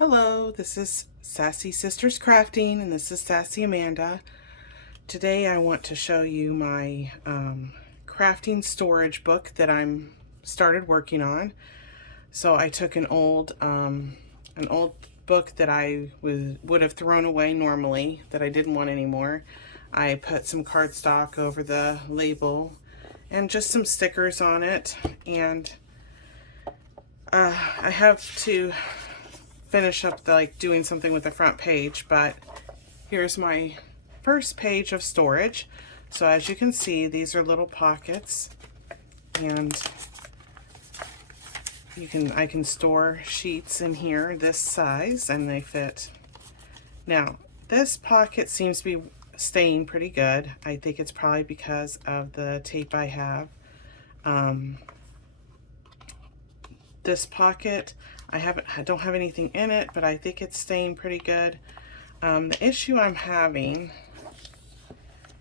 Hello, this is Sassy Sisters Crafting, and this is Sassy Amanda. Today I want to show you my crafting storage book that I'm started working on. So I took an old book that I would have thrown away normally, that I didn't want anymore. I put some cardstock over the label and just some stickers on it, and I have to finish up doing something with the front page, but here's my first page of storage. So as you can see, these are little pockets, and I can store sheets in here this size, and they fit. Now this pocket seems to be staying pretty good. I think it's probably because of the tape I have. This pocket, I don't have anything in it, but I think it's staying pretty good. The issue I'm having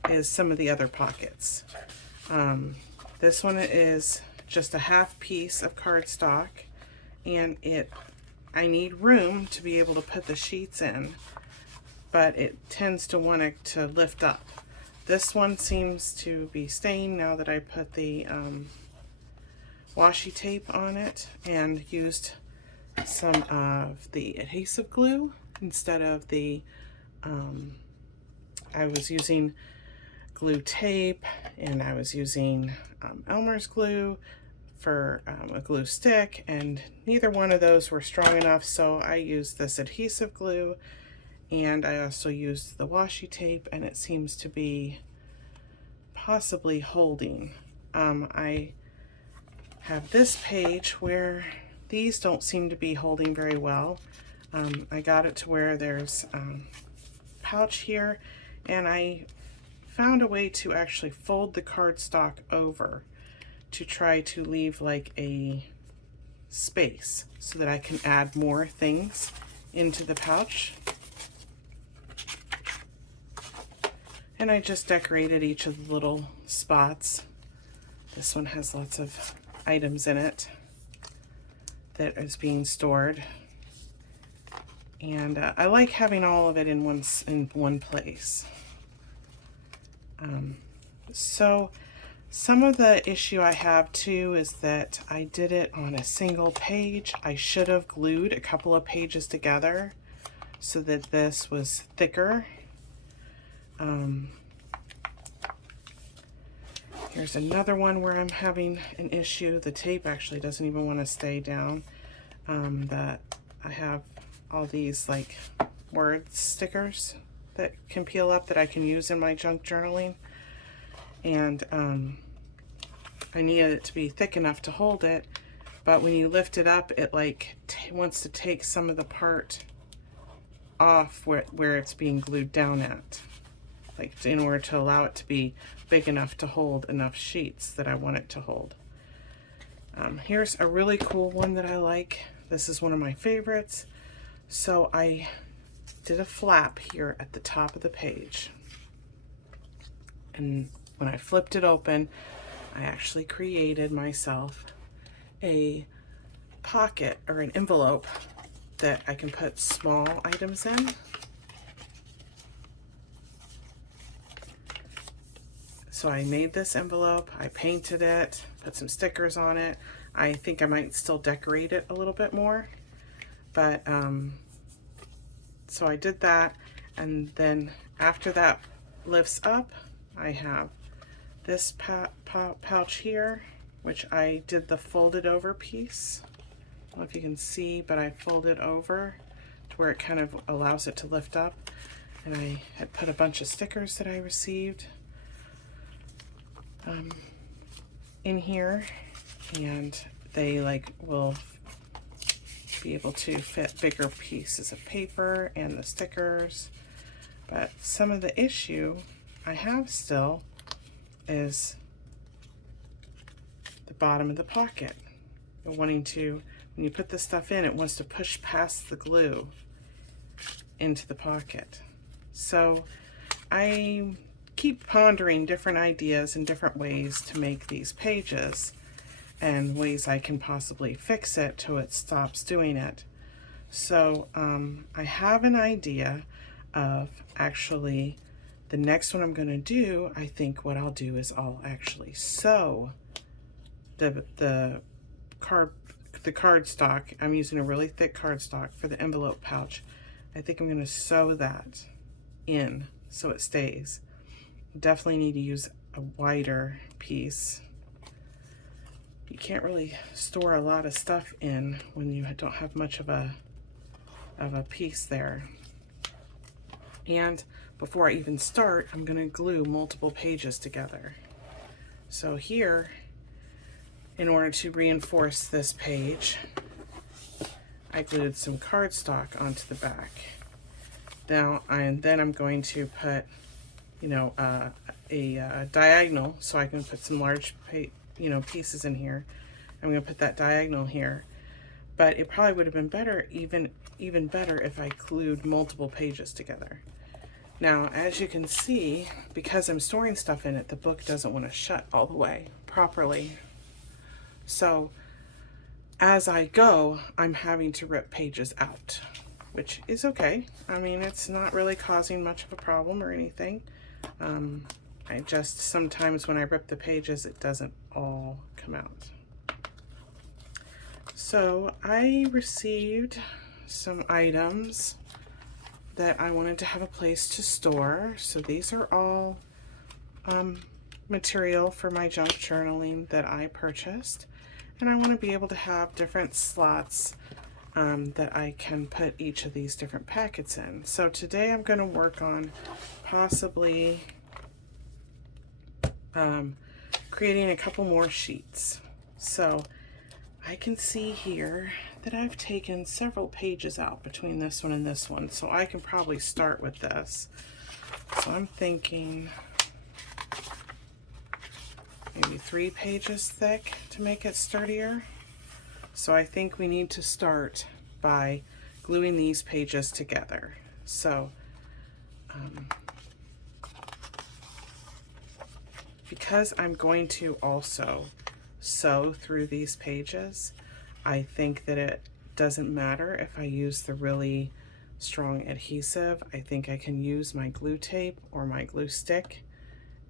is some of the other pockets. This one is just a half piece of cardstock, and I need room to be able to put the sheets in, but it tends to want to lift up. This one seems to be staying now that I put the washi tape on it and used some of the adhesive glue instead of the I was using glue tape, and I was using Elmer's glue for a glue stick, and neither one of those were strong enough, so I used this adhesive glue, and I also used the washi tape, and it seems to be possibly holding. I have this page where these don't seem to be holding very well. I got it to where there's pouch here, and I found a way to actually fold the cardstock over to try to leave like a space so that I can add more things into the pouch. And I just decorated each of the little spots. This one has lots of items in it that is being stored, and I like having all of it in one place. So some of the issue I have too is that I did it on a single page. I should have glued a couple of pages together so that this was thicker. Here's another one where I'm having an issue. The tape actually doesn't even want to stay down. That I have all these like word stickers that can peel up that I can use in my junk journaling, and I needed it to be thick enough to hold it, but when you lift it up, it like wants to take some of the part off where it's being glued down at, like in order to allow it to be big enough to hold enough sheets that I want it to hold. Here's a really cool one that I like. This is one of my favorites. So I did a flap here at the top of the page, and when I flipped it open, I actually created myself a pocket or an envelope that I can put small items in. So I made this envelope, I painted it, put some stickers on it. I think I might still decorate it a little bit more, but so I did that, and then after that lifts up, I have this pouch here, which I did the folded over piece. I don't know if you can see, but I folded over to where it kind of allows it to lift up, and I had put a bunch of stickers that I received in here, and they will be able to fit bigger pieces of paper and the stickers. But some of the issue I have still is the bottom of the pocket. When you put this stuff in, it wants to push past the glue into the pocket. So I keep pondering different ideas and different ways to make these pages, and ways I can possibly fix it till it stops doing it. So I have an idea of actually the next one I'm going to do. I think what I'll do is I'll actually sew the cardstock. I'm using a really thick cardstock for the envelope pouch. I think I'm going to sew that in so it stays. Definitely need to use a wider piece. You can't really store a lot of stuff in when you don't have much of a piece there. And before I even start, I'm going to glue multiple pages together. So here, in order to reinforce this page, I glued some cardstock onto the back. Now, then I'm going to put, a diagonal, so I can put some large, pieces in here. I'm going to put that diagonal here. But it probably would have been better, even better, if I glued multiple pages together. Now, as you can see, because I'm storing stuff in it, the book doesn't want to shut all the way properly. So as I go, I'm having to rip pages out, which is okay. I mean, it's not really causing much of a problem or anything. I just, sometimes when I rip the pages, it doesn't all come out. So I received some items that I wanted to have a place to store. So these are all material for my junk journaling that I purchased. And I want to be able to have different slots that I can put each of these different packets in. So today I'm going to work on possibly creating a couple more sheets. So I can see here that I've taken several pages out between this one and this one, so I can probably start with this. So I'm thinking maybe 3 pages thick to make it sturdier. So I think we need to start by gluing these pages together. So because I'm going to also sew through these pages, I think that it doesn't matter if I use the really strong adhesive. I think I can use my glue tape or my glue stick,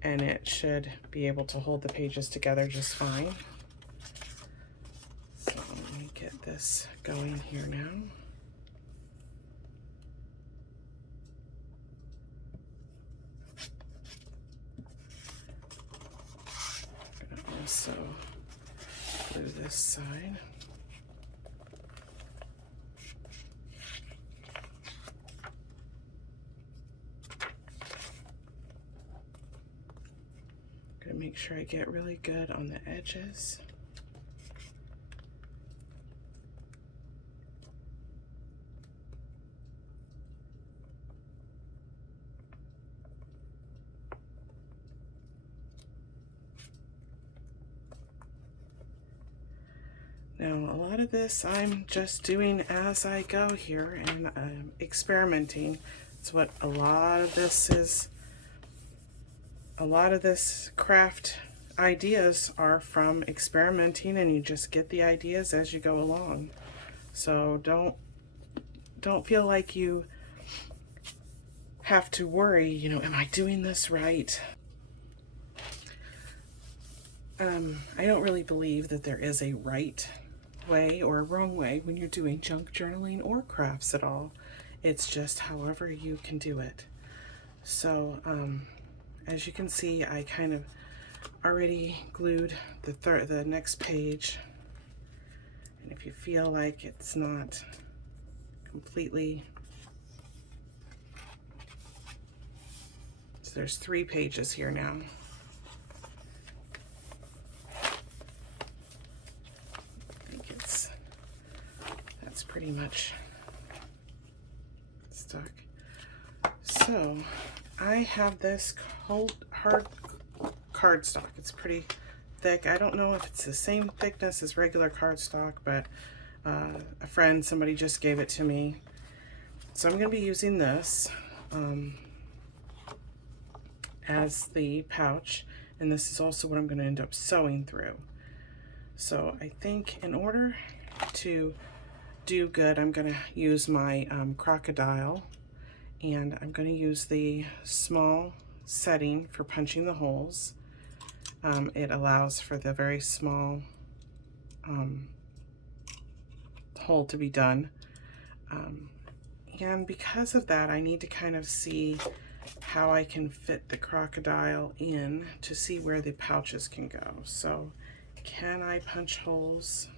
and it should be able to hold the pages together just fine. So let me get this going here now. I'm gonna also glue this side. Gonna make sure I get really good on the edges. Now, a lot of this I'm just doing as I go here, and I'm experimenting. It's what a lot of this is. A lot of this craft ideas are from experimenting, and you just get the ideas as you go along. So don't feel like you have to worry, am I doing this right? I don't really believe that there is a right way or a wrong way when you're doing junk journaling or crafts at all. It's just however you can do it. So as you can see, I kind of already glued the next page, and if you feel like it's not completely, so there's 3 pages here now. That's pretty much stuck. So I have this hard cardstock. It's pretty thick. I don't know if it's the same thickness as regular cardstock, but a friend, somebody just gave it to me. So I'm going to be using this as the pouch, and this is also what I'm going to end up sewing through. So I think in order to do good, I'm going to use my crocodile, and I'm going to use the small setting for punching the holes. It allows for the very small hole to be done. And because of that, I need to kind of see how I can fit the crocodile in to see where the pouches can go. So can I punch holes?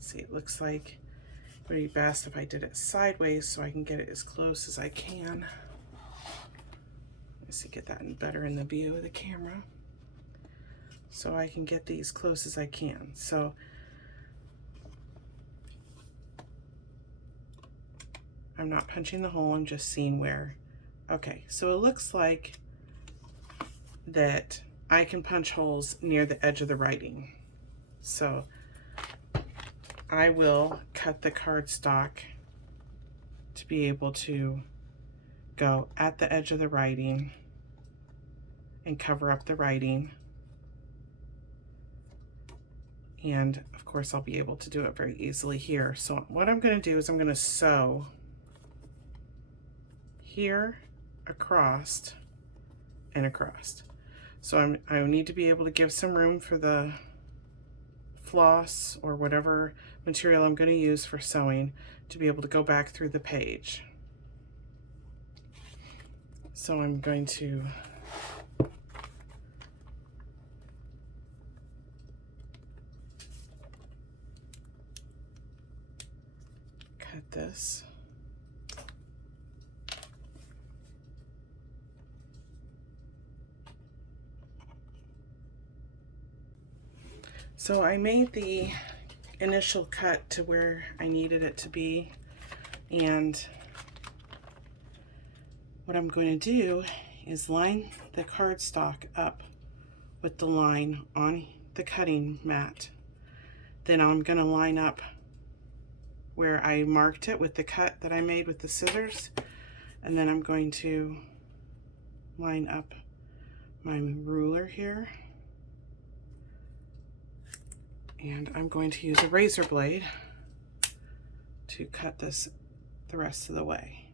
See, it looks like it would be best if I did it sideways so I can get it as close as I can. Let's see, get that better in the view of the camera. So I can get these close as I can. So I'm not punching the hole, I'm just seeing where. Okay, so it looks like that I can punch holes near the edge of the writing. So I will cut the cardstock to be able to go at the edge of the writing and cover up the writing. And of course I'll be able to do it very easily here. So what I'm going to do is I'm going to sew here, across, and across. So I need to be able to give some room for the floss or whatever material I'm going to use for sewing to be able to go back through the page. So I'm going to cut this. So I made the initial cut to where I needed it to be, and what I'm going to do is line the cardstock up with the line on the cutting mat. Then I'm going to line up where I marked it with the cut that I made with the scissors, and then I'm going to line up my ruler here. And I'm going to use a razor blade to cut this the rest of the way.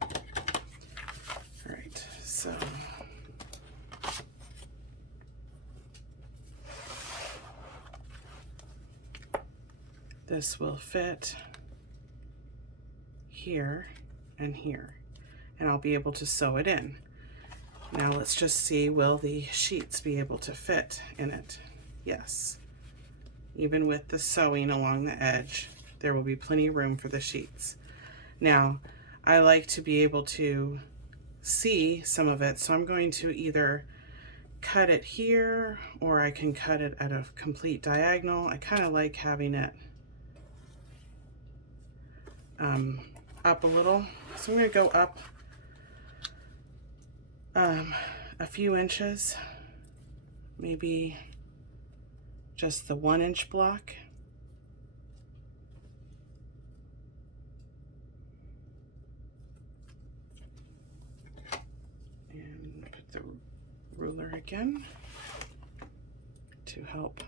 All right, so this will fit here and here, and I'll be able to sew it in. Now let's just see, will the sheets be able to fit in it? Yes. Even with the sewing along the edge, there will be plenty of room for the sheets. Now, I like to be able to see some of it, so I'm going to either cut it here or I can cut it at a complete diagonal. I kind of like having it up a little, so I'm going to go up a few inches, maybe just the 1 inch block. And put the ruler again to help.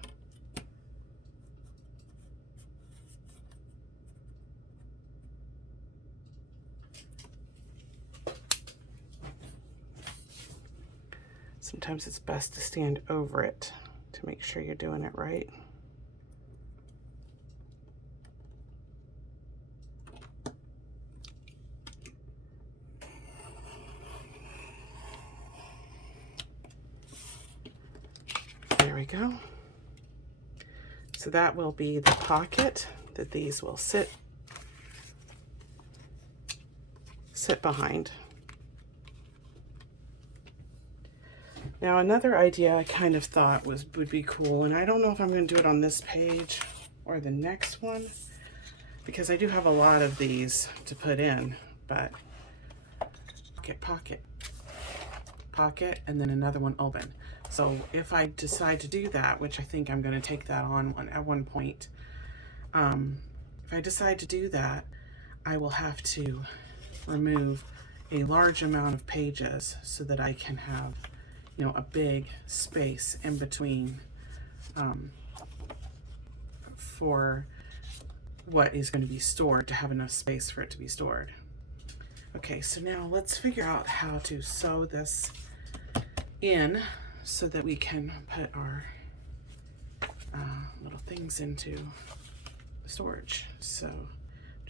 Sometimes it's best to stand over it to make sure you're doing it right. There we go. So that will be the pocket that these will sit behind. Now another idea I kind of thought would be cool, and I don't know if I'm going to do it on this page or the next one, because I do have a lot of these to put in, but get pocket, and then another one open. So if I decide to do that, which I think I'm going to take that on at one point, If I decide to do that, I will have to remove a large amount of pages so that I can have, you know, a big space in between for what is going to be stored, to have enough space for it to be stored. Okay, so now let's figure out how to sew this in so that we can put our little things into storage. So I'm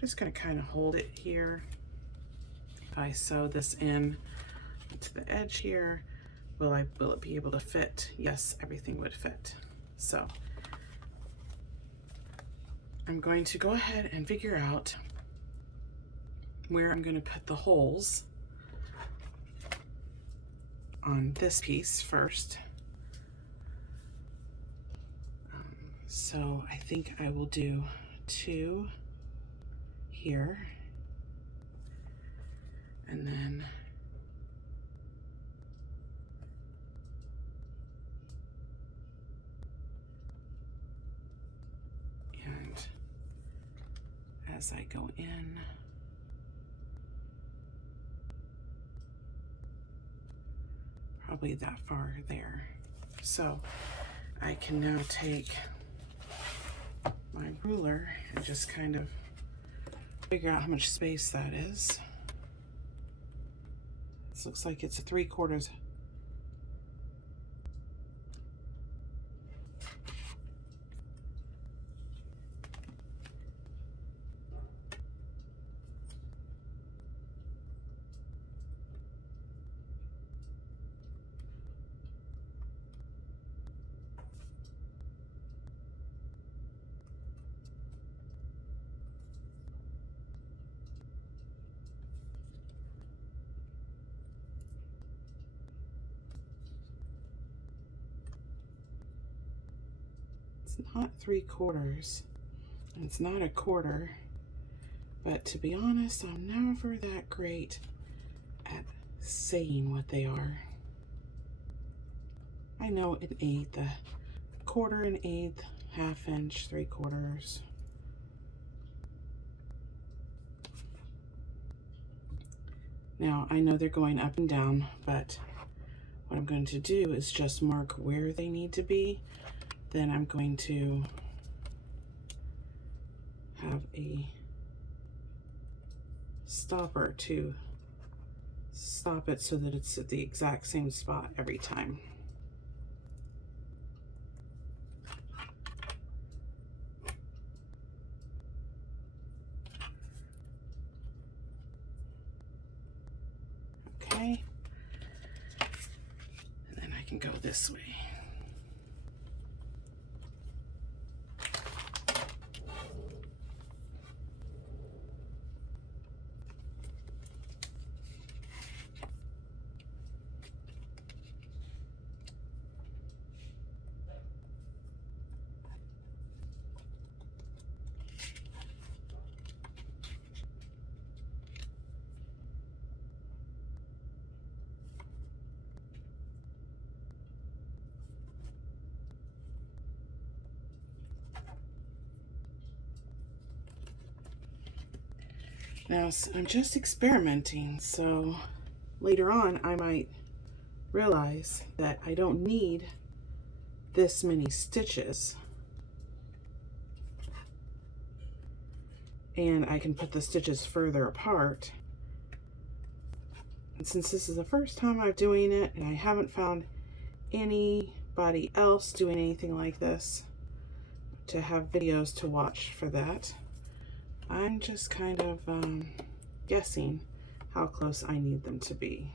just going to kind of hold it here. If I sew this in to the edge here, will it be able to fit? Yes, everything would fit. So I'm going to go ahead and figure out where I'm going to put the holes on this piece first. So I think I will do 2 here, and then as I go in, probably that far there. So I can now take my ruler and just kind of figure out how much space that is. This looks like it's a 3/4. It's not 3/4, and it's not a 1/4, but to be honest, I'm never that great at saying what they are. I know an 1/8, a 1/4, an 1/8, 1/2 inch, 3/4. Now I know they're going up and down, but what I'm going to do is just mark where they need to be. Then I'm going to have a stopper to stop it so that it's at the exact same spot every time. Okay, and then I can go this way. Now, I'm just experimenting, so later on I might realize that I don't need this many stitches, and I can put the stitches further apart. And since this is the first time I'm doing it, and I haven't found anybody else doing anything like this to have videos to watch for that, I'm just kind of guessing how close I need them to be.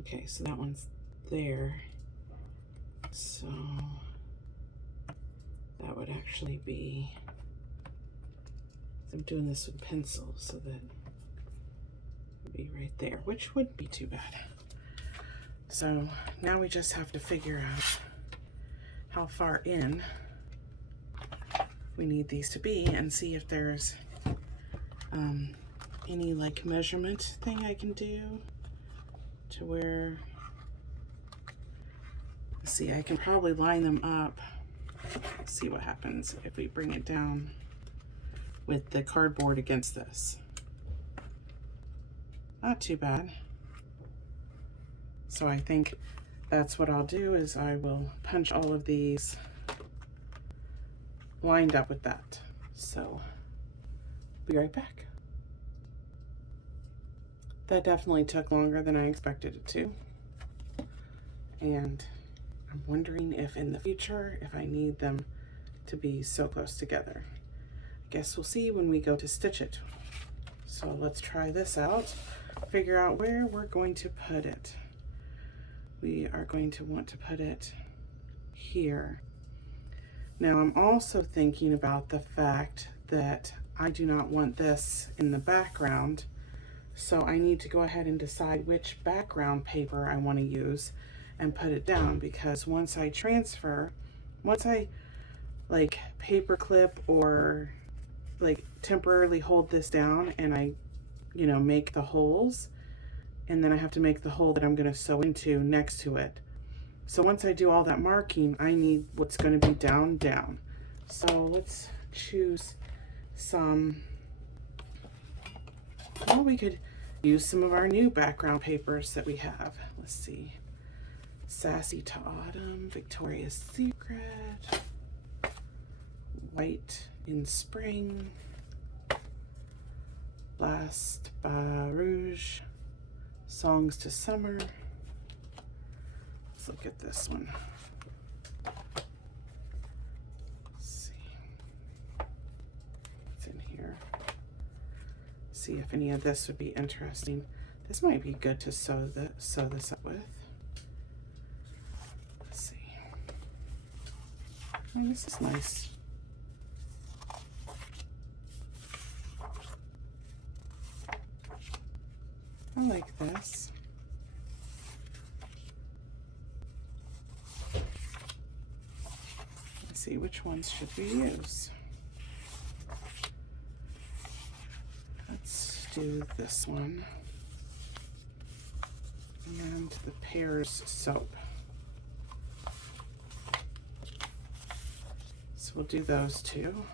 Okay, so that one's there. So that would actually be, I'm doing this with pencil, so that be right there, which wouldn't be too bad. So now we just have to figure out how far in we need these to be and see if there's any like measurement thing I can do to where, let's see, I can probably line them up. Let's see what happens if we bring it down with the cardboard against this. Not too bad. So I think that's what I'll do, is I will punch all of these lined up with that. So be right back. That definitely took longer than I expected it to. And I'm wondering if in the future, if I need them to be so close together. I guess we'll see when we go to stitch it. So let's try this out, figure out where we're going to put it. We are going to want to put it here. Now I'm also thinking about the fact that I do not want this in the background, so I need to go ahead and decide which background paper I want to use and put it down, because once I like paper clip or like temporarily hold this down and I, you know, make the holes, and then I have to make the hole that I'm going to sew into next to it. So once I do all that marking, I need what's going to be down. So let's choose some, well, we could use some of our new background papers that we have. Let's see. Sassy to Autumn, Victoria's Secret, White in Spring, Last Rouge, Songs to Summer. Let's look at this one. Let's see what's in here. See if any of this would be interesting. This might be good to sew this up with. Let's see. Oh, this is nice. I like this. Let's see, which ones should we use? Let's do this one. And the Pears soap. So we'll do those two.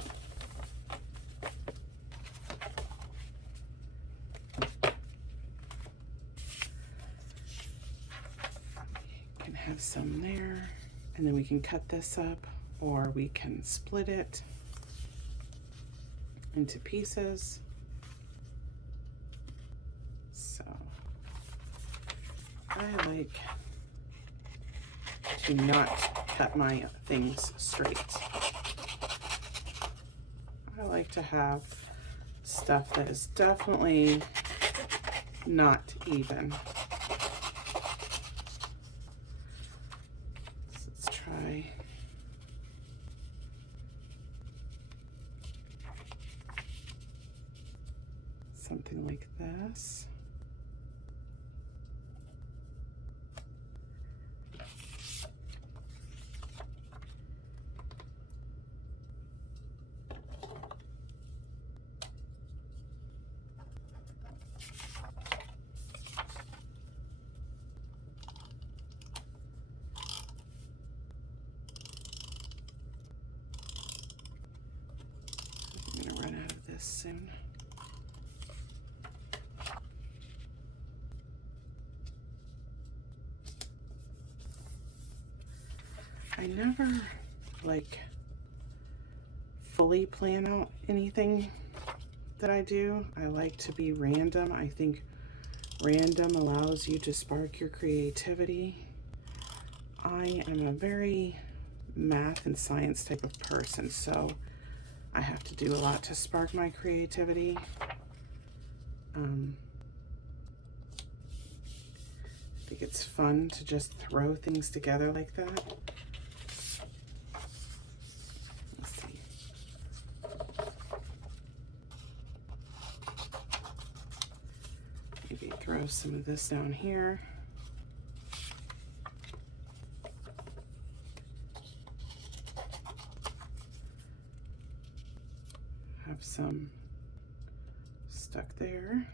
Have some there, and then we can cut this up, or we can split it into pieces. So I like to not cut my things straight. I like to have stuff that is definitely not even. Something like this. I'm gonna run out of this soon. I never like fully plan out anything that I do. I like to be random. I think random allows you to spark your creativity. I am a very math and science type of person, so I have to do a lot to spark my creativity. I think it's fun to just throw things together like that. Maybe throw some of this down here. Have some stuck there.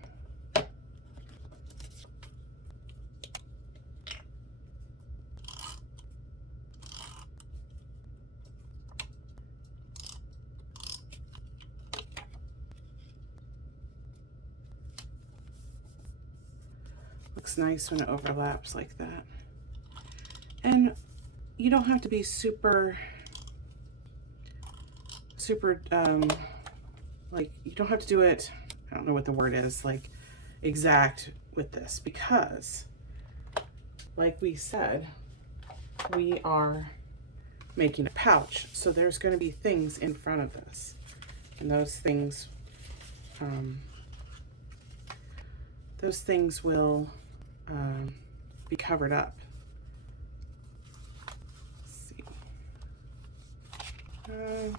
looks nice when it overlaps like that. And you don't have to be super, like, you don't have to do it, I don't know what the word is, like exact with this, because like we said, we are making a pouch. So there's going to be things in front of this, and those things will be covered up. Let's see. No,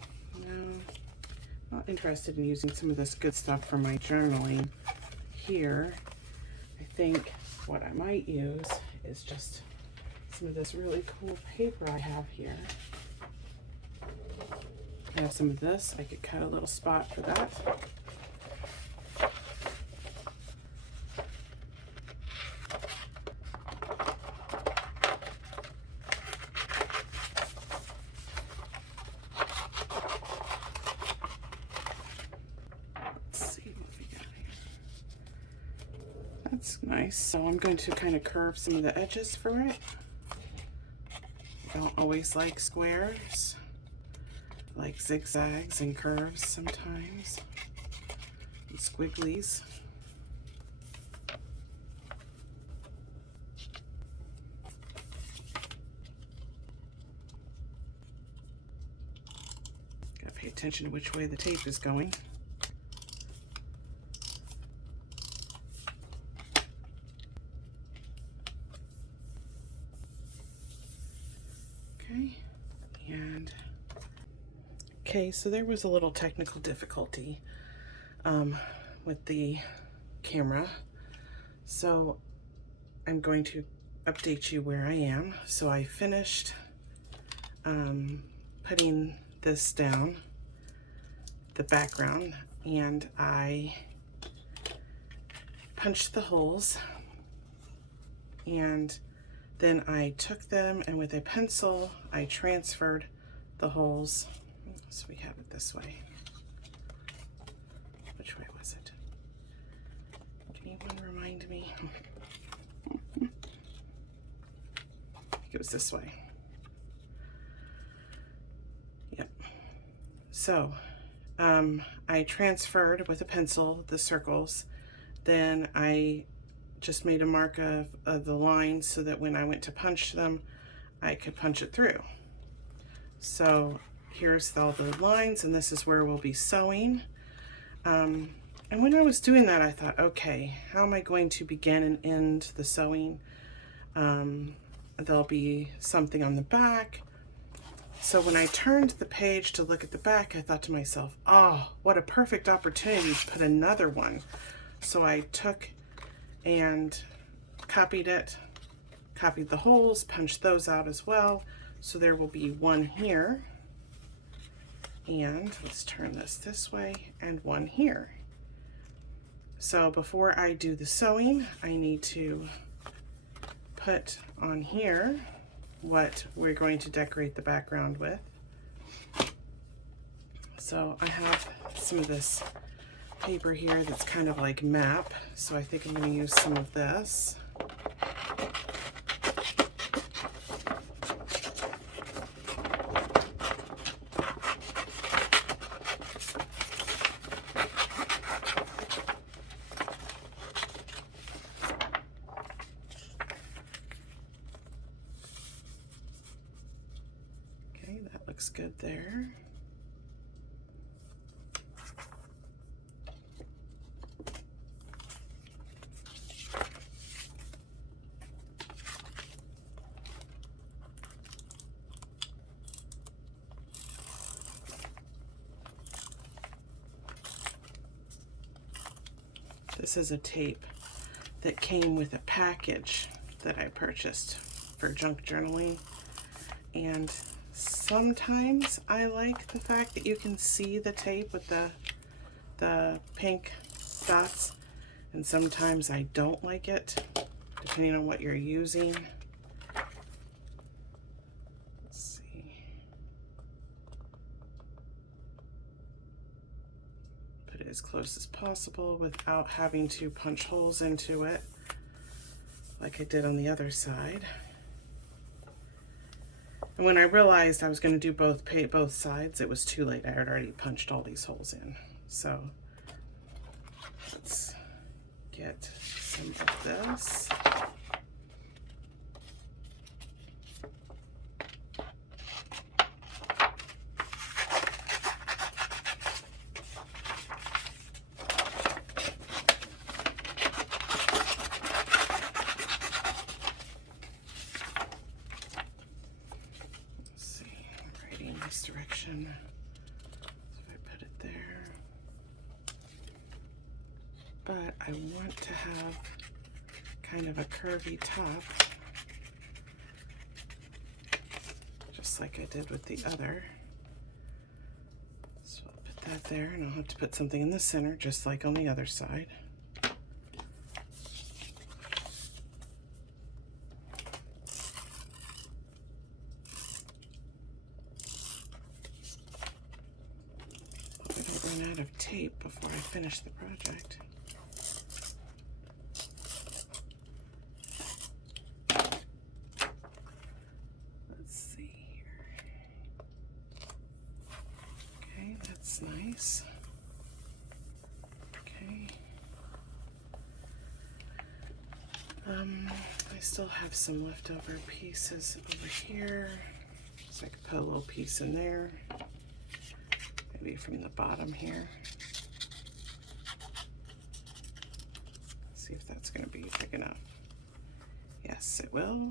not interested in using some of this good stuff for my journaling here. I think what I might use is just some of this really cool paper I have here. I have some of this. I could cut a little spot for that. That's nice. So I'm going to kind of curve some of the edges for it. I don't always like squares. I like zigzags and curves sometimes, and squigglies. Gotta pay attention to which way the tape is going. Okay, so there was a little technical difficulty with the camera. So I'm going to update you where I am. So I finished putting this down, the background, and I punched the holes, and then I took them and with a pencil I transferred the holes. So we have it this way. Which way was it? Can anyone remind me? I think it was this way. Yep. So I transferred with a pencil the circles. Then I just made a mark of the lines so that when I went to punch them, I could punch it through. So here's all the lines, and this is where we'll be sewing. And when I was doing that, I thought, okay, how am I going to begin and end the sewing? There'll be something on the back. So when I turned the page to look at the back, I thought to myself, oh, what a perfect opportunity to put another one. So I took and copied the holes, punched those out as well. So there will be one here, and let's turn this way, and one here. So before I do the sewing, I need to put on here what we're going to decorate the background with. So I have some of this paper here that's kind of like map, so I think I'm going to use some of this. Okay, that looks good there. This is a tape that came with a package that I purchased for junk journaling, and sometimes I like the fact that you can see the tape with the pink dots, and sometimes I don't like it, depending on what you're using. Let's see. Put it as close as possible without having to punch holes into it. like I did on the other side. And when I realized I was going to do both sides, it was too late. I had already punched all these holes in. So let's get some of this. This direction. So if I put it there, but I want to have kind of a curvy top, just like I did with the other. So I'll put that there, and I'll have to put something in the center, just like on the other side. Out of tape before I finish the project. Let's see here. Okay, that's nice. Okay. I still have some leftover pieces over here, so I could put a little piece in there. Maybe from the bottom here. See if that's going to be big enough. Yes, it will.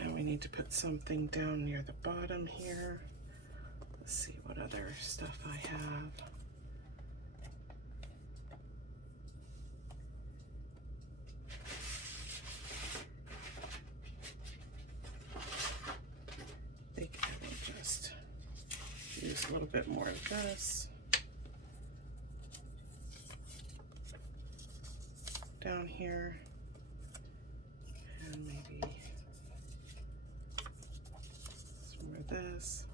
And we need to put something down near the bottom here. Let's see what other stuff I have. I think I will just use a little bit more of this. Down here. And maybe some more of this.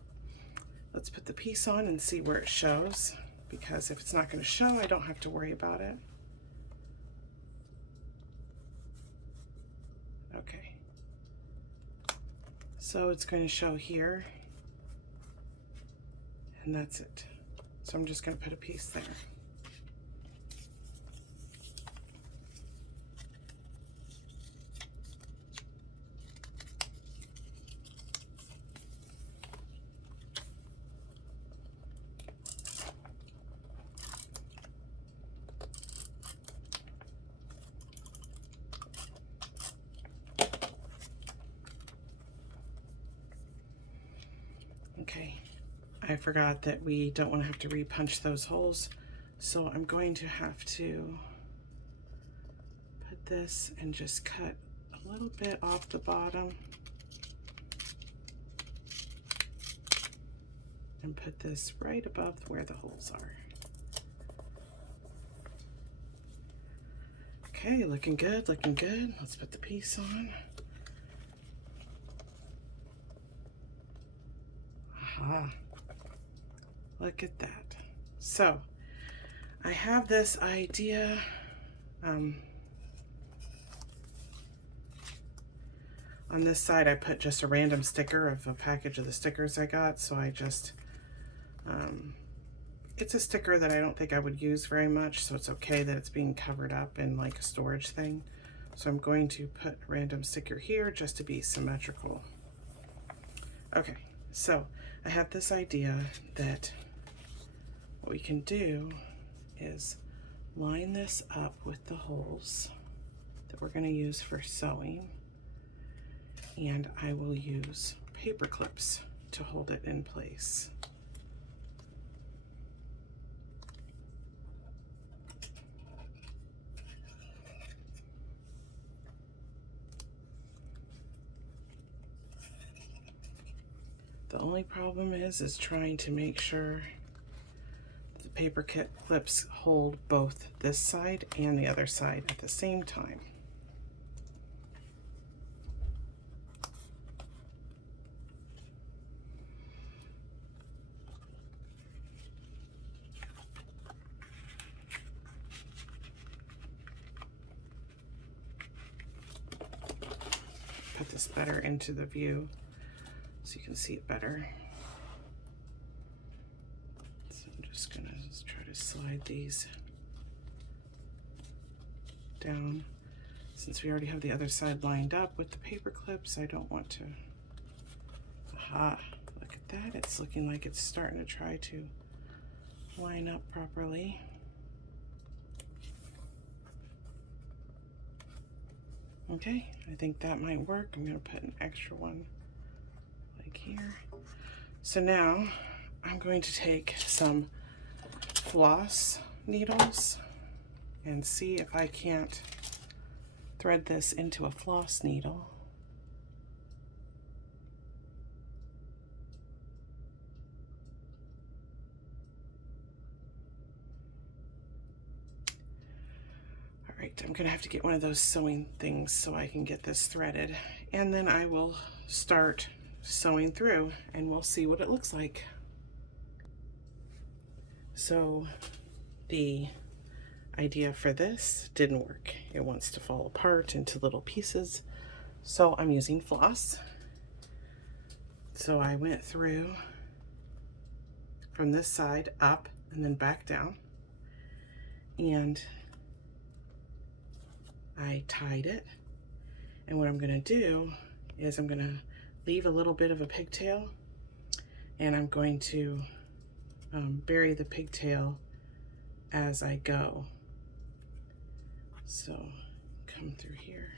Let's put the piece on and see where it shows, because if it's not going to show, I don't have to worry about it. Okay. So it's going to show here, and that's it. So I'm just going to put a piece there. Okay, I forgot that we don't want to have to re-punch those holes, so I'm going to have to put this and just cut a little bit off the bottom and put this right above where the holes are. Okay, looking good, looking good. Let's put the piece on. Aha, look at that. So I have this idea. On this side I put just a random sticker of a package of the stickers I got, so I just it's a sticker that I don't think I would use very much, so it's okay that it's being covered up in like a storage thing. So I'm going to put a random sticker here just to be symmetrical. Okay, so I have this idea that what we can do is line this up with the holes that we're going to use for sewing, and I will use paper clips to hold it in place. The only problem is trying to make sure the paper clips hold both this side and the other side at the same time. put this better into the view so you can see it better. So I'm just gonna try to slide these down. Since we already have the other side lined up with the paper clips, I don't want to. Aha, look at that. It's looking like it's starting to try to line up properly. Okay, I think that might work. I'm gonna put an extra one like here. So now I'm going to take some floss needles and see if I can't thread this into a floss needle. All right, I'm gonna have to get one of those sewing things so I can get this threaded, and then I will start sewing through and we'll see what it looks like. So the idea for this didn't work. It wants to fall apart into little pieces. So I'm using floss. So I went through from this side up and then back down. And I tied it. And what I'm gonna do is I'm gonna leave a little bit of a pigtail, and I'm going to bury the pigtail as I go. So come through here.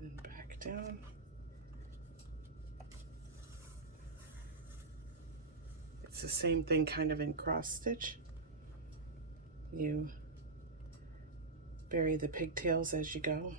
And then back down. It's the same thing kind of in cross stitch. You bury the pigtails as you go.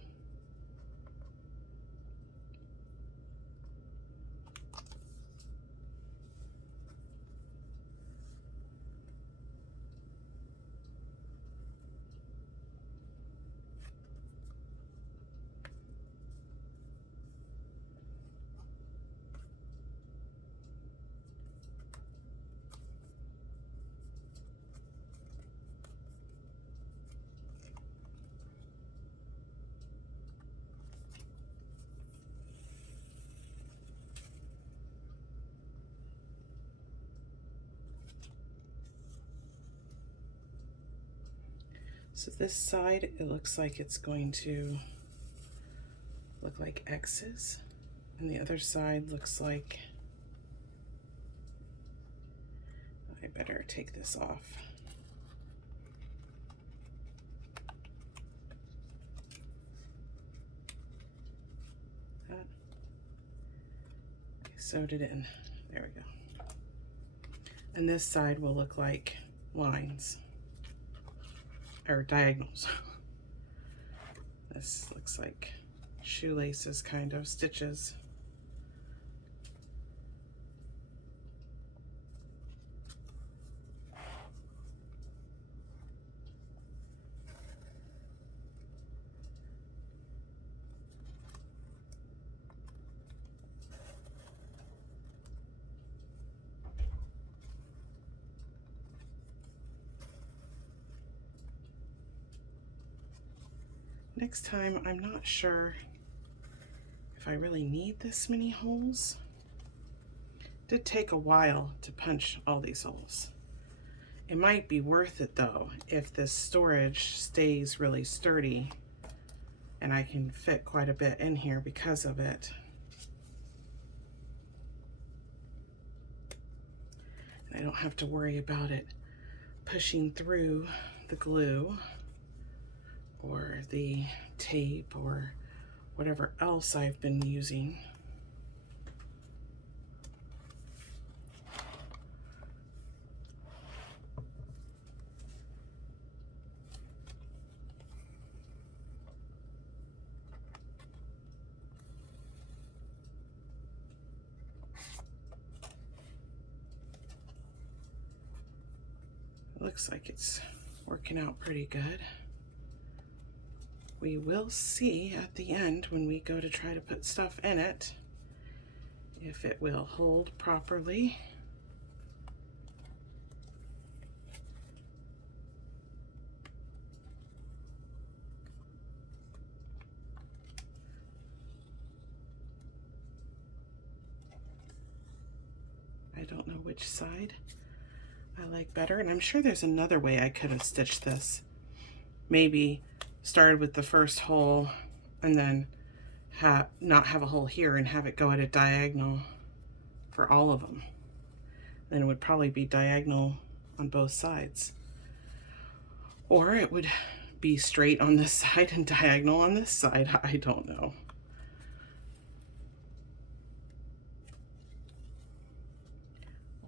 So this side, it looks like it's going to look like X's, and the other side looks like, I better take this off. I sewed it in, there we go. And this side will look like lines. Or diagonals. This looks like shoelaces, kind of stitches. Next time, I'm not sure if I really need this many holes. It did take a while to punch all these holes. It might be worth it though, if this storage stays really sturdy and I can fit quite a bit in here because of it. And I don't have to worry about it pushing through the glue or the tape or whatever else I've been using. Looks like it's working out pretty good. We will see at the end when we go to try to put stuff in it if it will hold properly. don't know which side I like better. And I'm sure there's another way I could have stitched this. Maybe started with the first hole and then not have a hole here and have it go at a diagonal for all of them. Then it would probably be diagonal on both sides. Or it would be straight on this side and diagonal on this side. I don't know.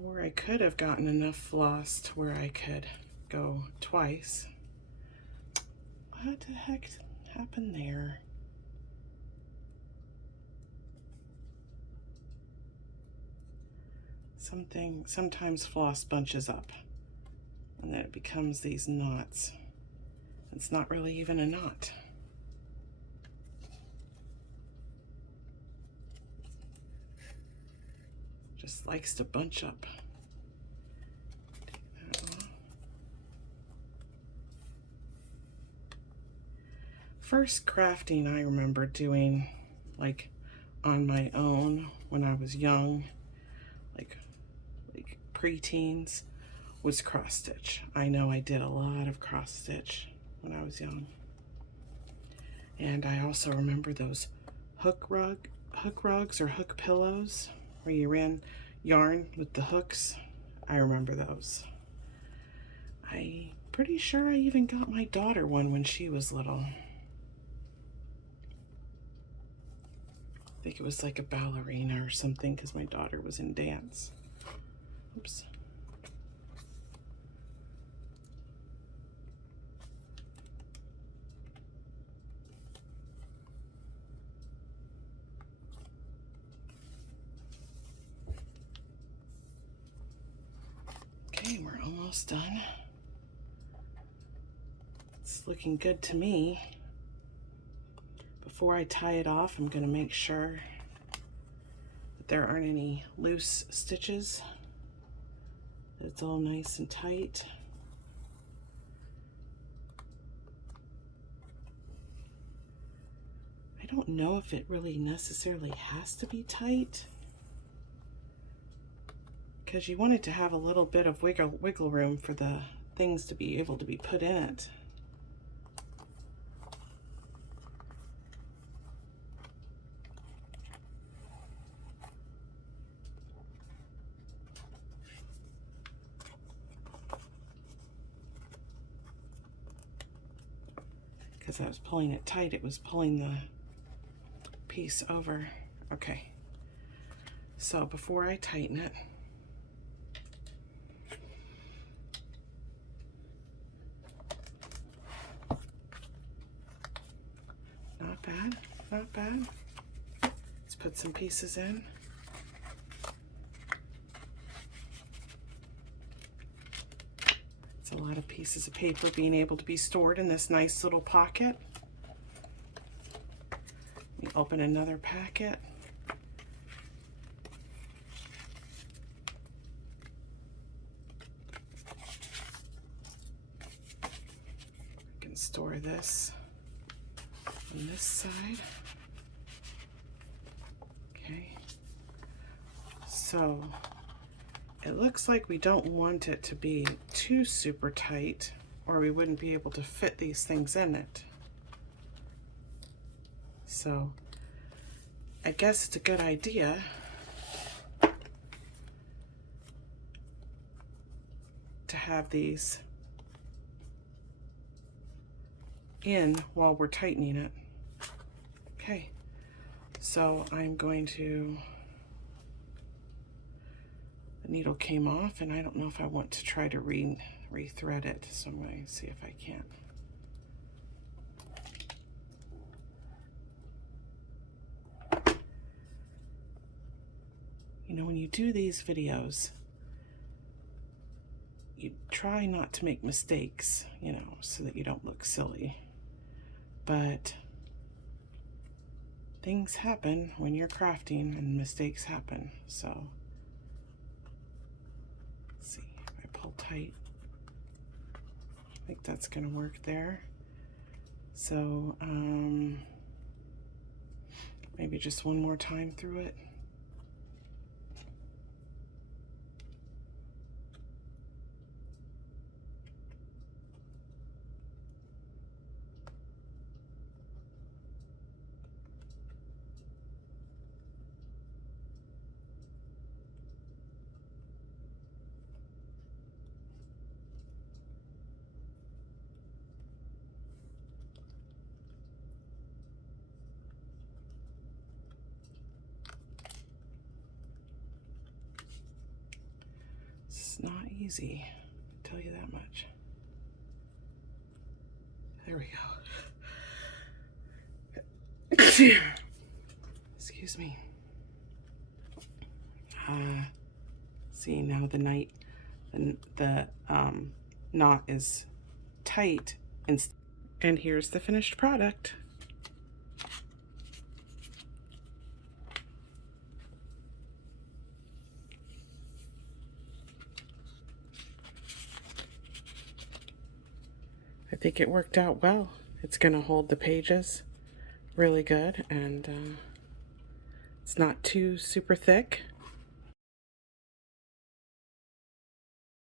Or I could have gotten enough floss to where I could go twice. What the heck happened there? Sometimes floss bunches up and then it becomes these knots. It's not really even a knot. Just likes to bunch up. Take that off. First crafting I remember doing, like on my own when I was young, like pre-teens, was cross stitch. I know I did a lot of cross stitch when I was young. And I also remember those hook rugs or hook pillows where you ran yarn with the hooks. I remember those. I'm pretty sure I even got my daughter one when she was little. I think it was like a ballerina or something because my daughter was in dance. Oops. Okay, we're almost done. It's looking good to me. Before I tie it off, I'm going to make sure that there aren't any loose stitches. That it's all nice and tight. I don't know if it really necessarily has to be tight, because you want it to have a little bit of wiggle room for the things to be able to be put in it. Because I was pulling it tight, it was pulling the piece over. Okay, so before I tighten it, not bad, not bad. Let's put some pieces in. It's a lot of pieces of paper being able to be stored in this nice little pocket. We open another packet. We can store this on this side. Okay. So it looks like we don't want it to be too super tight, or we wouldn't be able to fit these things in it. So I guess it's a good idea to have these in while we're tightening it. Okay, so I'm going to, the needle came off and I don't know if I want to try to re-thread it, so I'm going to see if I can. You know, when you do these videos, you try not to make mistakes, you know, so that you don't look silly. But things happen when you're crafting and mistakes happen. So, let's see, if I pull tight, I think that's gonna work there. So, maybe just one more time through it. easy, I'll tell you that much. There we go. Excuse me. See, now the knot is tight, and here's the finished product. I think it worked out well. It's going to hold the pages really good, and it's not too super thick.